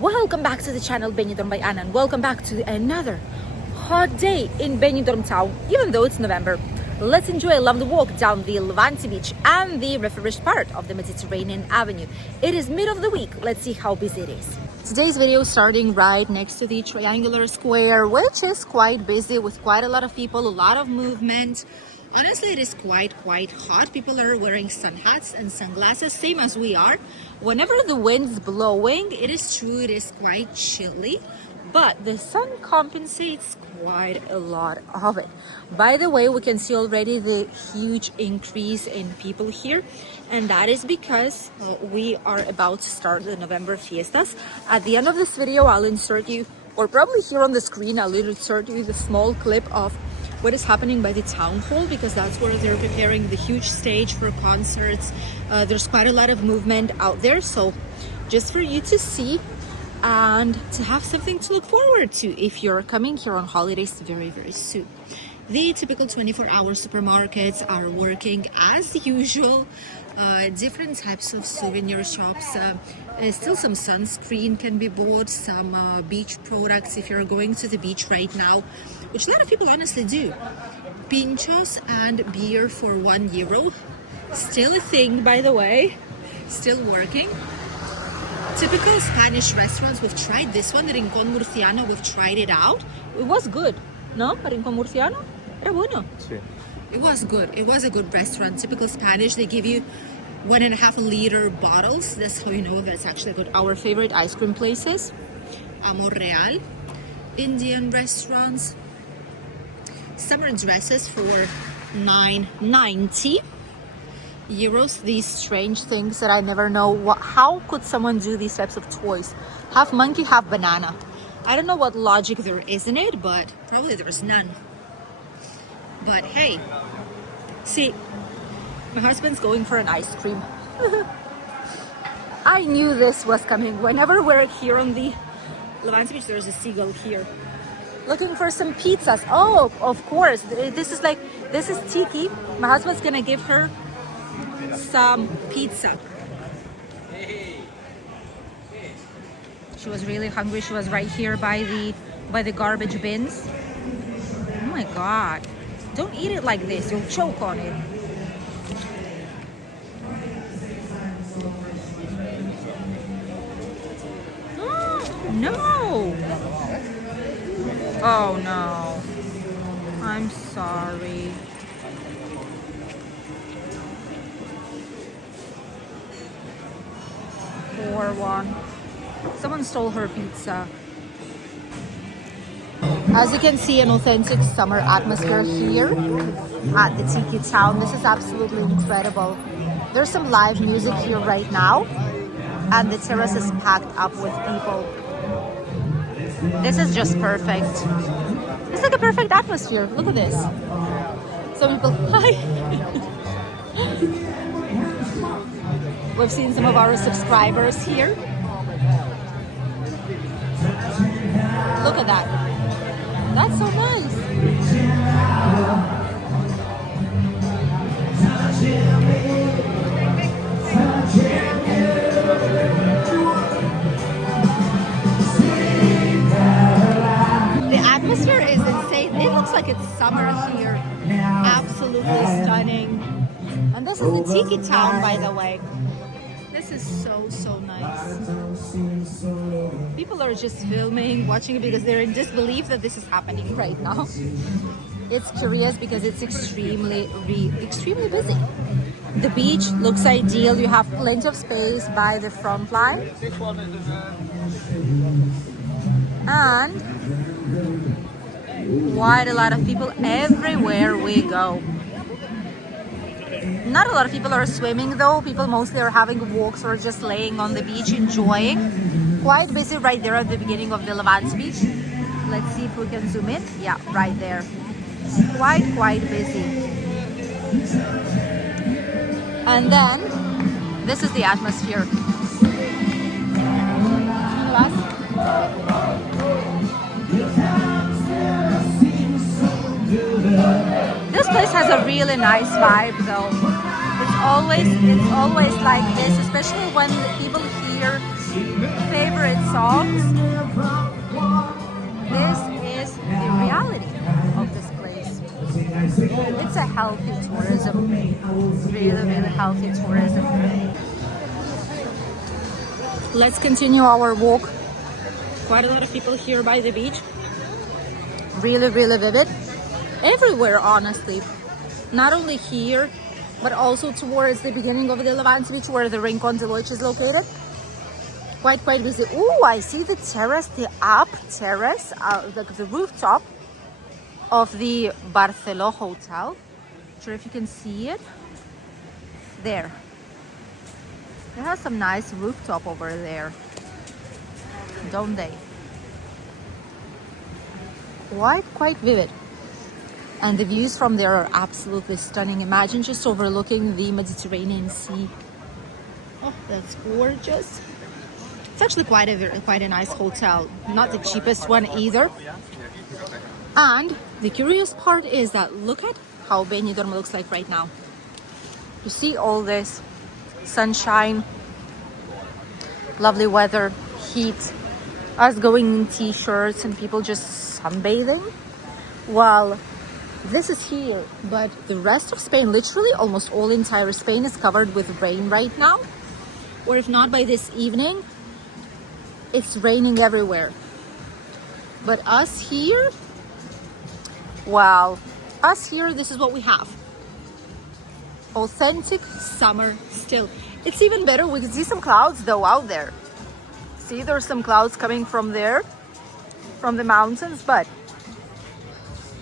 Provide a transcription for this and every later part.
Welcome back to the channel Benidorm by Anna, and welcome back to another hot day in Benidorm town, even though it's November. Let's enjoy a lovely walk down the Levante beach and the refurbished part of the Mediterranean Avenue. It is mid of the week. Let's see how busy it is. Today's video starting right next to the triangular square, which is quite busy with quite a lot of people, a lot of movement. Honestly, it is quite hot. People are wearing sun hats and sunglasses, same as we are. Whenever the wind's blowing, it is true, it is quite chilly, but the sun compensates quite a lot of it. By the way, we can see already the huge increase in people here, and that is because we are about to start the November fiestas. At the end of this video, I'll insert you, or probably here on the screen, I'll insert you the small clip of what is happening by the town hall, because that's where they're preparing the huge stage for concerts. There's quite a lot of movement out there, so just for you to see and to have something to look forward to if you're coming here on holidays very soon. The typical 24-hour supermarkets are working as usual. Different types of souvenir shops. Still some sunscreen can be bought, some beach products if you're going to the beach right now, which a lot of people honestly do. Pinchos and beer for €1. Still a thing, by the way. Still working. Typical Spanish restaurants. We've tried this one, Rincón Murciano. We've tried it out. It was good, no? Rincón Murciano? Era bueno. Sí. It was good. It was a good restaurant. Typical Spanish. They give you 1.5 liter bottles. That's how you know that it's actually good. Our favorite ice cream places. Amor Real. Indian restaurants. Summer dresses for €9.90. These strange things that I never know. How could someone do these types of toys? Half monkey, half banana. I don't know what logic there is in it, but probably there's none. But hey, see, my husband's going for an ice cream. I knew this was coming. Whenever we're here on the Levante beach, there's a Seagull here. Looking for some pizzas. Oh, of course. This is Tiki. My husband's gonna give her some pizza. She was really hungry. She was right here by the garbage bins. Oh my God. Don't eat it like this. You'll choke on it. No. Oh no. I'm sorry. Poor one. Someone stole her pizza. As you can see, an authentic summer atmosphere here at the Tiki Town. This is absolutely incredible. There's some live music here right now, and the terrace is packed up with people. This is just perfect. It's like a perfect atmosphere. Look at this. Some people, hi. We've seen some of our subscribers here. Look at that. That's so nice. The atmosphere is insane. It looks like it's summer here. Absolutely stunning. And this is the Tiki Town, by the way. This is so nice. People are just filming, watching it because they're in disbelief that this is happening right now. It's curious because it's extremely busy. The beach looks ideal. You have plenty of space by the front line. And quite a lot of people everywhere we go. Not a lot of people are swimming though. People mostly are having walks or just laying on the beach enjoying. Quite busy right there at the beginning of the Levante beach. Let's see if we can zoom in. Yeah, right there. Quite busy. And then this is the atmosphere. This place has a really nice vibe though. It's always like this, especially when the people here favorite songs. This is the reality of this place. It's a healthy tourism, really, really healthy tourism. Let's continue our walk. Quite a lot of people here by the beach. Really, really vivid. Everywhere, honestly. Not only here, but also towards the beginning of the Levante beach where the Rincon de Village is located. Quite busy. Oh, I see the terrace, the up terrace, the rooftop of the Barceló Hotel. Not sure if you can see it. There. They have some nice rooftop over there, don't they? Quite vivid. And the views from there are absolutely stunning. Imagine just overlooking the Mediterranean Sea. Oh, that's gorgeous. It's actually quite a nice hotel. Not the cheapest one either. And the curious part is that look at how Benidorm looks like right now. You see all this sunshine, lovely weather, heat, us going in t-shirts and people just sunbathing. Well, this is here, but the rest of Spain, literally almost all entire Spain is covered with rain right now. Or if not by this evening, it's raining everywhere. But us here, well, us here, this is what we have. Authentic summer still. It's even better. We can see some clouds though out there. See, there's some clouds coming from there, from the mountains, but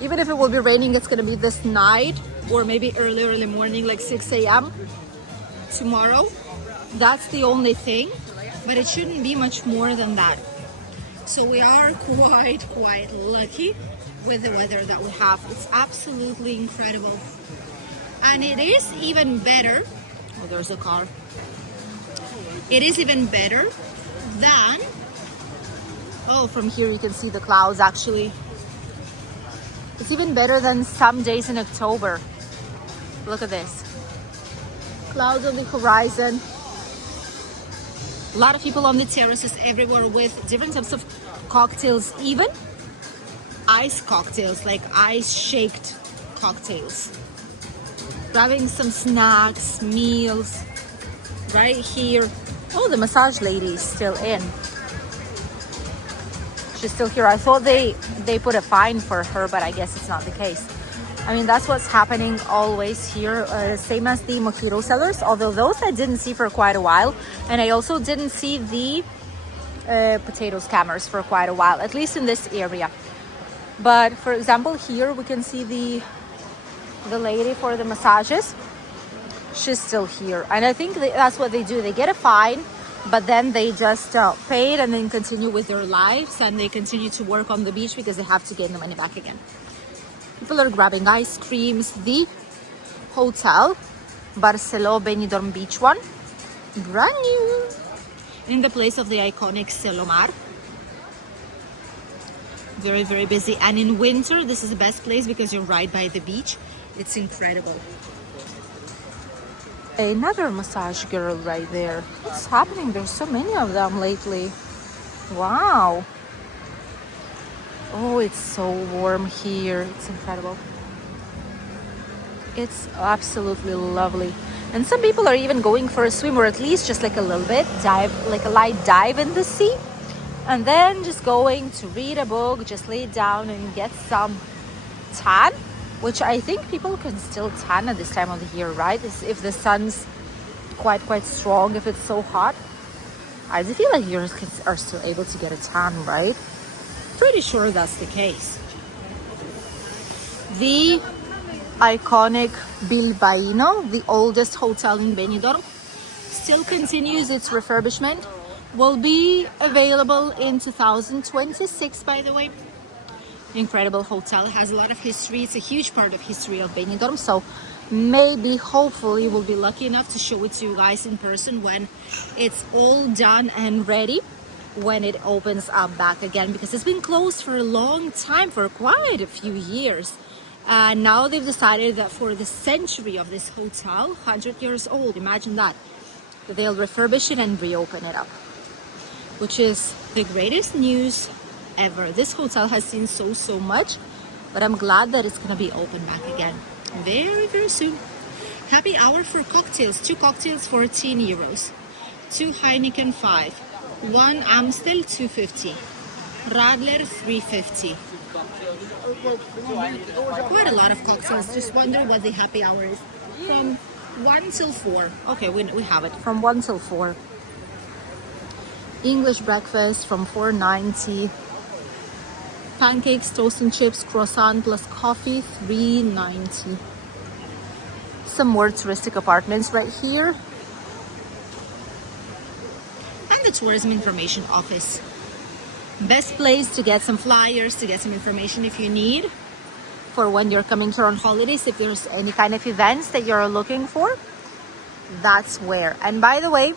even if it will be raining, it's gonna be this night or maybe early morning, like 6 a.m. tomorrow. That's the only thing, but it shouldn't be much more than that. So we are quite lucky with the weather that we have. It's absolutely incredible. And it is even better. Oh, there's a car. It is even better than, oh, from here you can see the clouds actually. It's even better than some days in October. Look at this. Clouds on the horizon. A lot of people on the terraces everywhere with different types of cocktails, even ice cocktails, like ice shaked cocktails. Grabbing some snacks, meals, right here. Oh, the massage lady is still in. She's still here. I thought they put a fine for her, but I guess it's not the case. I mean, that's what's happening always here, same as the mojito sellers, although those I didn't see for quite a while. And I also didn't see the potato scammers for quite a while, at least in this area. But for example, here we can see the lady for the massages. She's still here. And I think that's what they do. They get a fine, but then they just pay it and then continue with their lives, and they continue to work on the beach because they have to get the money back again. People are grabbing ice creams. The hotel, Barceló Benidorm Beach one, brand new, in the place of the iconic Selomar. Very busy. And in winter, this is the best place because you're right by the beach. It's incredible. Another massage girl right there. What's happening? There's so many of them lately. Wow. Oh, it's so warm here. It's incredible. It's absolutely lovely. And some people are even going for a swim, or at least just like a little bit dive, like a light dive in the sea. And then just going to read a book, just lay down and get some tan, which I think people can still tan at this time of the year, right? If the sun's quite strong, if it's so hot. I feel like you are still able to get a tan, right? Pretty sure that's the case. The iconic Bilbaíno, the oldest hotel in Benidorm, still continues its refurbishment. Will be available in 2026, by the way. Incredible hotel, has a lot of history. It's a huge part of history of Benidorm, so maybe, hopefully, we'll be lucky enough to show it to you guys in person when it's all done and ready, when it opens up back again, because it's been closed for a long time, for quite a few years. Now they've decided that for the century of this hotel, 100 years old, imagine that, they'll refurbish it and reopen it up. which is the greatest news ever. This hotel has seen so much, but I'm glad that it's gonna be open back again very soon. Happy hour for cocktails. 2 cocktails, 14 euros. 2 Heineken, 5. 1 Amstel, 250. Radler, 350. Quite a lot of cocktails. Just wonder what the happy hour is. From 1 till 4. Okay, we have it. From 1 till 4. English breakfast from 4.90. Pancakes, toast and chips, croissant plus coffee, 3.90. Some more touristic apartments right here. And the tourism information office. Best place to get some flyers, to get some information if you need for when you're coming here on holidays. If there's any kind of events that you're looking for, that's where. And by the way,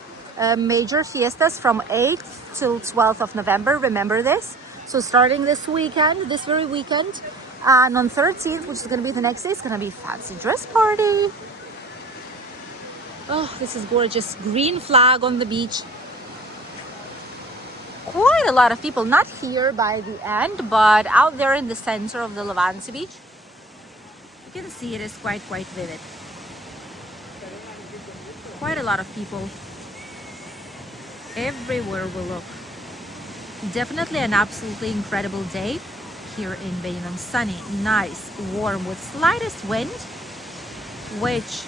major fiestas from 8th till 12th of November. Remember this. So starting this weekend, this very weekend, and on 13th, which is going to be the next day, it's going to be fancy dress party. Oh, this is gorgeous. Green flag on the beach. Quite a lot of people, not here by the end, but out there in the center of the Levante beach. You can see it is quite vivid. Quite a lot of people everywhere we look. Definitely an absolutely incredible day here in Benidorm. Sunny, nice, warm, with slightest wind, which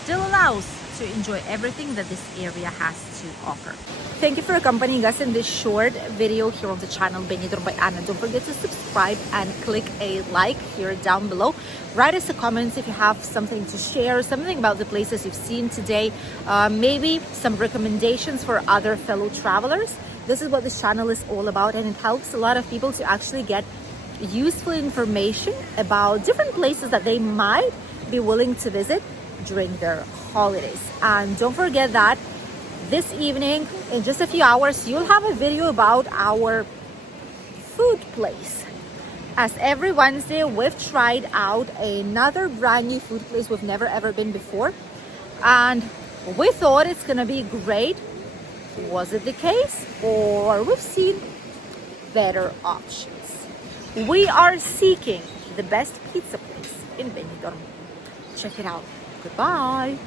still allows to enjoy everything that this area has to offer. Thank you for accompanying us in this short video here on the channel Benidorm by Anna. Don't forget to subscribe and click a like here down below. Write us a comment if you have something to share, something about the places you've seen today, maybe some recommendations for other fellow travelers. This is what this channel is all about, and it helps a lot of people to actually get useful information about different places that they might be willing to visit during their holidays. And don't forget that this evening, in just a few hours, you'll have a video about our food place. As every Wednesday, we've tried out another brand new food place we've never ever been before, and we thought it's gonna be great. Was it the case, or we've seen better options? We are seeking the best pizza place in Benidorm. Check it out. Goodbye.